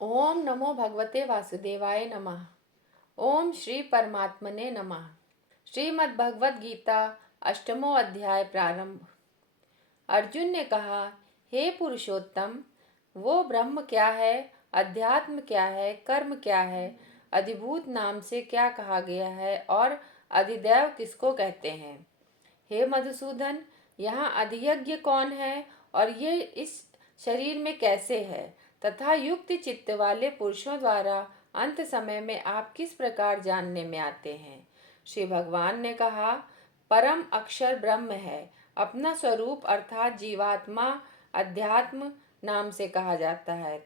ओम नमो भगवते वासुदेवाय नमः। ओम श्री परमात्मने नमः। श्रीमद् भगवद गीता अष्टमो अध्याय प्रारंभ। अर्जुन ने कहा, हे पुरुषोत्तम, वो ब्रह्म क्या है, अध्यात्म क्या है, कर्म क्या है, अधिभूत नाम से क्या कहा गया है और अधिदैव किसको कहते हैं। हे मधुसूदन, यहाँ अधियज्ञ कौन है और ये इस शरीर में कैसे है, तथा युक्त चित्त वाले पुरुषों द्वारा अंत समय में आप किस प्रकार जानने में आते हैं। श्री भगवान ने कहा, परम अक्षर ब्रह्म है, अपना स्वरूप अर्थात जीवात्मा अध्यात्म नाम से कहा जाता है,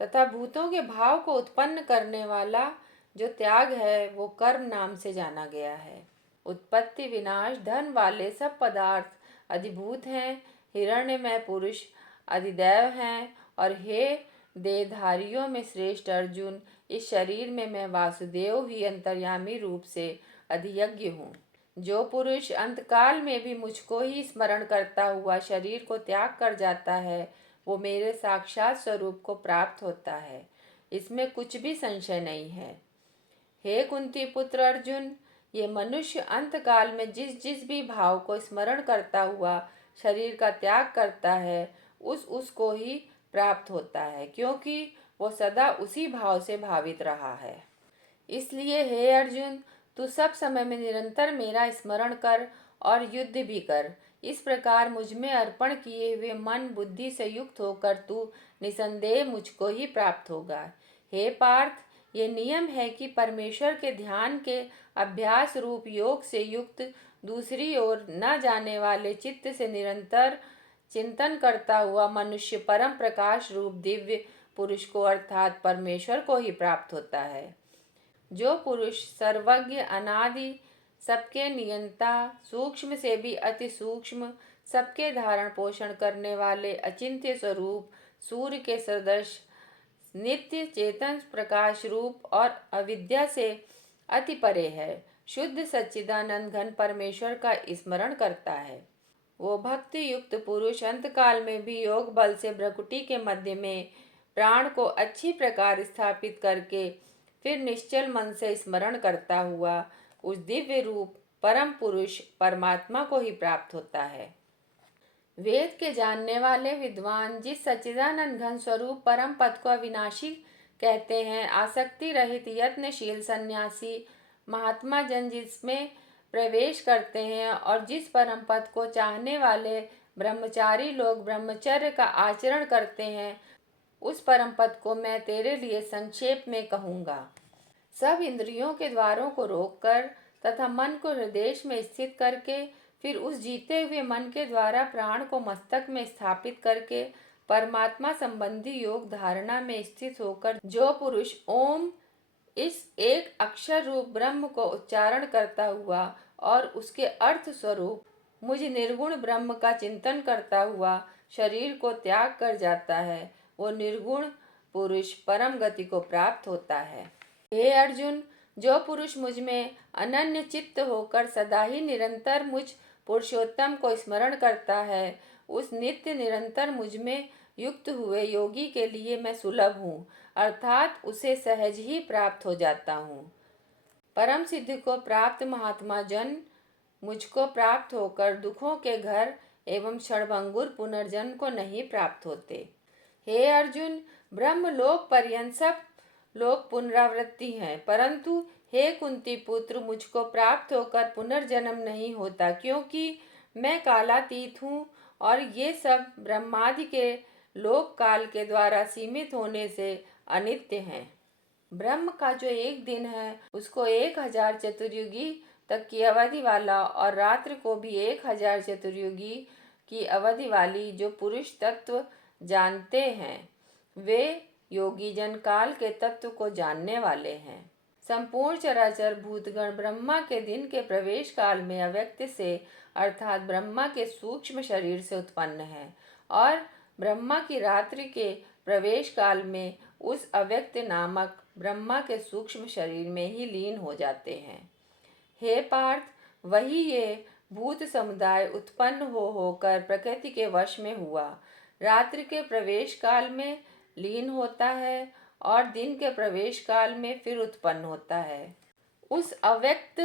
तथा भूतों के भाव को उत्पन्न करने वाला जो त्याग है वो कर्म नाम से जाना गया है। उत्पत्ति विनाश धन वाले सब पदार्थ अधिभूत हैं, हिरण्यमय पुरुष अधिदैव हैं, और हे देहधारियों में श्रेष्ठ अर्जुन, इस शरीर में मैं वासुदेव ही अंतर्यामी रूप से अधियज्ञ हूँ। जो पुरुष अंतकाल में भी मुझको ही स्मरण करता हुआ शरीर को त्याग कर जाता है, वो मेरे साक्षात स्वरूप को प्राप्त होता है, इसमें कुछ भी संशय नहीं है। हे कुंती पुत्र अर्जुन, ये मनुष्य अंतकाल में जिस जिस भी भाव को स्मरण करता हुआ शरीर का त्याग करता है, उसको ही प्राप्त होता है, क्योंकि वो सदा उसी भाव से भावित रहा है। इसलिए हे अर्जुन, तू सब समय में निरंतर मेरा स्मरण कर और युद्ध भी कर। इस प्रकार मुझ में अर्पण किए हुए मन बुद्धि से युक्त होकर तू निसंदेह मुझको ही प्राप्त होगा। हे पार्थ, ये नियम है कि परमेश्वर के ध्यान के अभ्यास रूप योग से युक्त दूसरी ओर न जाने वाले चित्त से निरंतर चिंतन करता हुआ मनुष्य परम प्रकाश रूप दिव्य पुरुष को अर्थात परमेश्वर को ही प्राप्त होता है। जो पुरुष सर्वज्ञ अनादि सबके नियंता सूक्ष्म से भी अति सूक्ष्म सबके धारण पोषण करने वाले अचिंत्य स्वरूप सूर्य के सदृश नित्य चेतन प्रकाश रूप और अविद्या से अति परे है, शुद्ध सच्चिदानंद घन परमेश्वर का स्मरण करता है। वो भक्ति युक्त पुरुष अंतकाल में भी योग बल से भ्रकुटी के मध्य में प्राण को अच्छी प्रकार स्थापित करके फिर निश्चल मन से स्मरण करता हुआ उस दिव्य रूप परम पुरुष परमात्मा को ही प्राप्त होता है। वेद के जानने वाले विद्वान जिस सच्चिदानंद घन स्वरूप परम पद को अविनाशी कहते हैं, आसक्ति रहित यत्नशील सन्यासी महात्मा जन जिसमें प्रवेश करते हैं और जिस परम पद को चाहने वाले ब्रह्मचारी लोग ब्रह्मचर्य का आचरण करते हैं, उस परम पद को मैं तेरे लिए संक्षेप में कहूँगा। सब इंद्रियों के द्वारों को रोककर तथा मन को हृदय में स्थित करके फिर उस जीते हुए मन के द्वारा प्राण को मस्तक में स्थापित करके परमात्मा संबंधी योग धारणा में स्थित होकर जो पुरुष ओम इस एक अक्षर रूप ब्रह्म को उच्चारण करता हुआ और उसके अर्थ स्वरूप मुझ निर्गुण ब्रह्म का चिंतन करता हुआ शरीर को त्याग कर जाता है, वो निर्गुण पुरुष परम गति को प्राप्त होता है। हे अर्जुन, जो पुरुष मुझ में अनन्य चित्त होकर सदा ही निरंतर मुझ पुरुषोत्तम को स्मरण करता है, उस नित्य निरंतर मुझ में युक्त हुए योगी के लिए मैं सुलभ हूँ, अर्थात उसे सहज ही प्राप्त हो जाता हूँ। परम सिद्धि को प्राप्त महात्मा जन मुझको प्राप्त होकर दुखों के घर एवं क्षणभंगुर पुनर्जन्म को नहीं प्राप्त होते। हे अर्जुन, ब्रह्म लोक पर्यंत सब लोग पुनरावृत्ति हैं, परंतु हे कुंती पुत्र, मुझको प्राप्त होकर पुनर्जन्म नहीं होता, क्योंकि मैं कालातीत हूँ और ये सब ब्रह्मादि के लोक काल के द्वारा सीमित होने से अनित्य हैं। ब्रह्म का जो एक दिन है उसको 1000 चतुर्युगी तक की अवधि वाला और रात्रि को भी 1000 चतुर्युगी की अवधि वाली जो पुरुष तत्व जानते हैं, वे योगी जन काल के तत्व को जानने वाले हैं। संपूर्ण चराचर भूतगण ब्रह्मा के दिन के प्रवेश काल में अव्यक्त से अर्थात ब्रह्मा के सूक्ष्म शरीर से उत्पन्न है और ब्रह्मा की रात्रि के प्रवेश काल में उस अव्यक्त नामक ब्रह्मा के सूक्ष्म शरीर में ही लीन हो जाते हैं। हे पार्थ, वही ये भूत समुदाय उत्पन्न हो होकर प्रकृति के वश में हुआ रात्रि के प्रवेश काल में लीन होता है और दिन के प्रवेश काल में फिर उत्पन्न होता है। उस अव्यक्त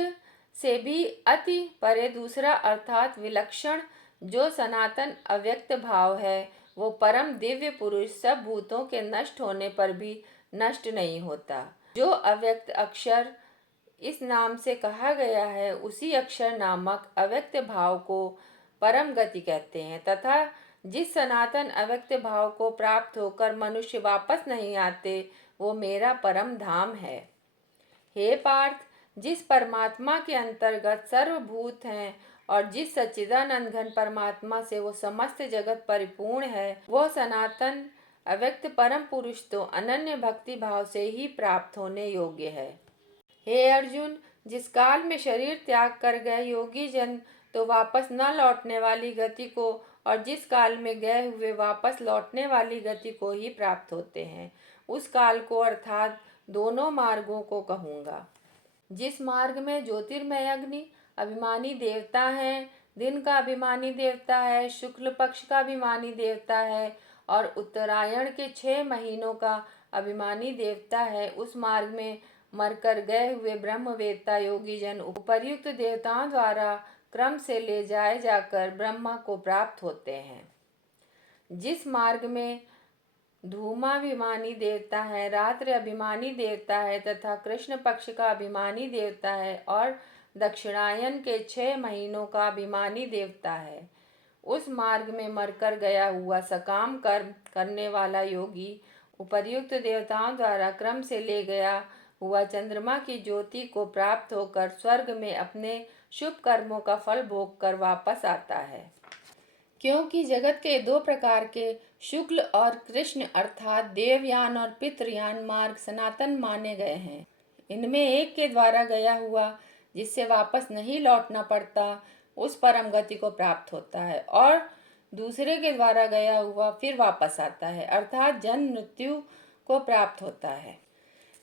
से भी अति परे दूसरा अर्थात विलक्षण जो सनातन अव्यक्त भाव है, वो परम दिव्य पुरुष सब भूतों के नष्ट होने पर भी नष्ट नहीं होता। जो अव्यक्त अक्षर इस नाम से कहा गया है, उसी अक्षर नामक अव्यक्त भाव को परम गति कहते हैं, तथा जिस सनातन अव्यक्त भाव को प्राप्त होकर मनुष्य वापस नहीं आते, वो मेरा परम धाम है। हे पार्थ, जिस परमात्मा के अंतर्गत सर्वभूत हैं और जिस सच्चिदानंद घन परमात्मा से वो समस्त जगत परिपूर्ण है, वो सनातन अव्यक्त परम पुरुष तो अनन्य भक्ति भाव से ही प्राप्त होने योग्य है। हे अर्जुन, जिस काल में शरीर त्याग कर गए योगी जन तो वापस न लौटने वाली गति को और जिस काल में गए हुए वापस लौटने वाली गति को ही प्राप्त होते हैं, उस काल को अर्थात दोनों मार्गों को कहूँगा। जिस मार्ग में ज्योतिर्मय अग्नि अभिमानी देवता है, दिन का अभिमानी देवता है, शुक्ल पक्ष का अभिमानी देवता है और उत्तरायण के 6 महीनों का अभिमानी देवता है, उस मार्ग में मरकर गए हुए ब्रह्मवेत्ता योगी जन उपर्युक्त देवताओं द्वारा क्रम से ले जाए जाकर ब्रह्मा को प्राप्त होते हैं। जिस मार्ग में धूमाभिमानी देवता है, रात्रि अभिमानी देवता है तथा कृष्ण पक्ष का अभिमानी देवता है और दक्षिणायन के 6 महीनों का अभिमानी देवता है, उस मार्ग में मरकर गया हुआ सकाम कर्म करने वाला योगी उपर्युक्त देवताओं द्वारा क्रम से ले गया हुआ चंद्रमा की ज्योति को प्राप्त होकर स्वर्ग में अपने शुभ कर्मों का फल भोग कर वापस आता है। क्योंकि जगत के 2 प्रकार के शुक्ल और कृष्ण अर्थात देवयान और पितृयान मार्ग सनातन माने गए हैं। इनमें एक के द्वारा गया हुआ जिससे वापस नहीं लौटना पड़ता, उस परम गति को प्राप्त होता है और दूसरे के द्वारा गया हुआ फिर वापस आता है, अर्थात जन्म मृत्यु को प्राप्त होता है।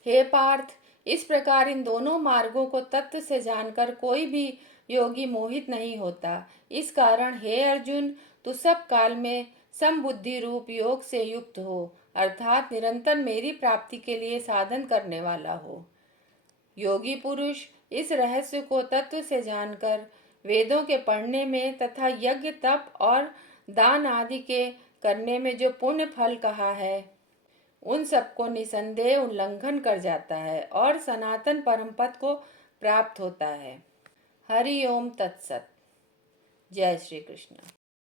हे पार्थ, इस प्रकार इन दोनों मार्गों को तत्व से जानकर कोई भी योगी मोहित नहीं होता। इस कारण हे अर्जुन, तू सब काल में समबुद्धि रूप योग से युक्त हो, अर्थात निरंतर मेरी प्राप्ति के लिए साधन करने वाला हो। योगी पुरुष इस रहस्य को तत्व से जानकर वेदों के पढ़ने में तथा यज्ञ तप और दान आदि के करने में जो पुण्य फल कहा है, उन सबको निसंदेह उल्लंघन कर जाता है और सनातन परम पद को प्राप्त होता है। हरि ओम तत्सत। जय श्री कृष्ण।